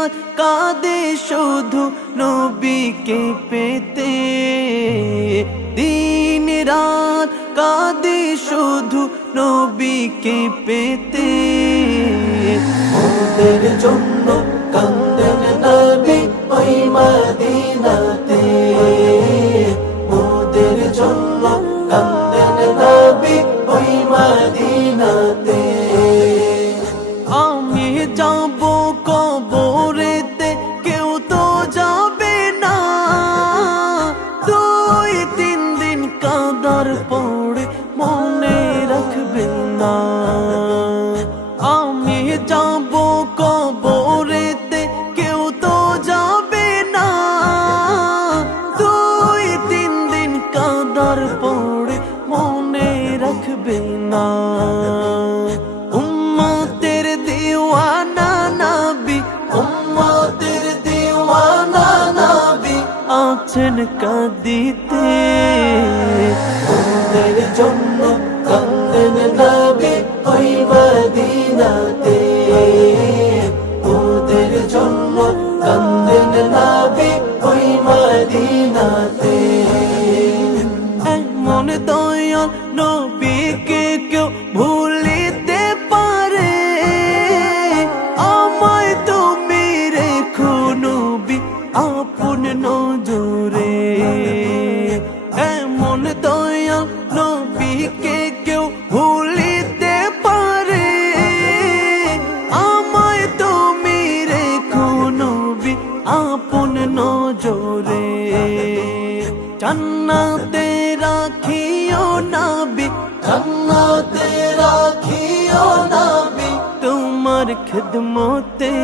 রাত কাঁদে শুধু নবীকে পেতে, দিন রাত কাঁদে শুধু নবীকে পেতে। ওদের জন্য কান্দেন নবী ওই মদিনাতে, ওদের জন্য কান্দেন নবী ওই মদিনাতে। আমি যাব কবরেতে কেউ তো যাবে না, 2-3 দিন কাঁদার পরে মনে রাখবে না। আমি যাব কবরেতে কেউ তো যাবে না, 2-3 দিন কাঁদার পরে মনে রাখবে না। উম্মতের দিওয়ানা নবী, উম্মতের দিওয়ানা নবী আছেন কাঁদিতে, ওদের জন্য কান্দেন নবী ওই মদিনাতে, ওদের জন্য কান্দেন নবী ওই মদিনাতে। এমন দয়াল নবীকে কেউ ভুলিতে পারে, আমায় তুমি রেখো নবী আপন নজরে। এমন দয়াল নবীকে কেউ ভুলিতে পারে, আমায় তুমি রেখো নবী আপন নজরে। জান্নাতে রাখিও নবী, জান্নাতে রাখিও নবী তোমার খিদমতে।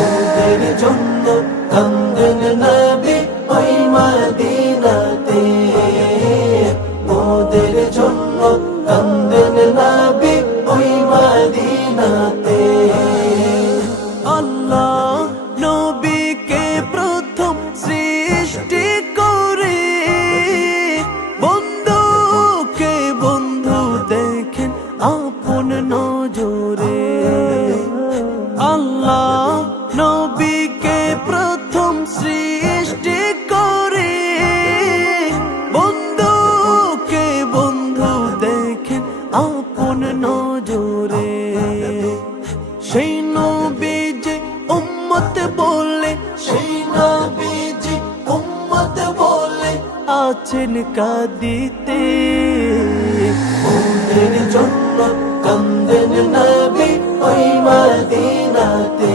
ওদের জন্য কান্দেন নবী ওই মদিনাতে, ওদের জন্য কান্দেন নবী ওই মদিনাতে। আল্লাহ নবীকে প্রথম সৃষ্টি করে, বন্ধুকে বন্ধু দেখেন আপন নজরে। আল্লাহ নবীকে প্রথম সৃষ্টি করে, বন্ধুকে বন্ধু দেখেন আপন নজরে। সেই নবী যে উম্মত বলে, সেই নবীজি উম্মত বলে আছেন কাঁদিতে, ওদের জন্য কান্দেন নবী ওই মদিনাতে,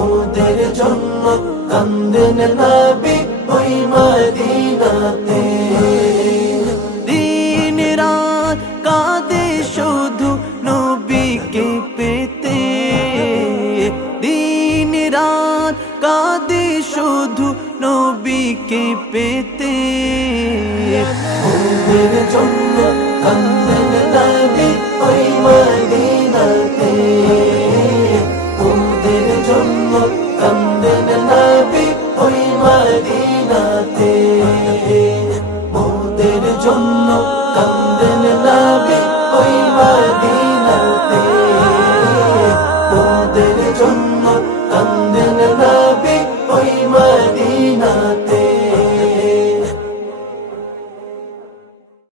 ওদের জন্য কান্দেন নবী ওই মদিনাতে। দিন রাত কাঁদে শুধু নবীকে পেতে, দিন রাত কাঁদে শুধু নবীকে পেতে। ওদের জন্য কান্দেন নবী ওই মদিনাতে,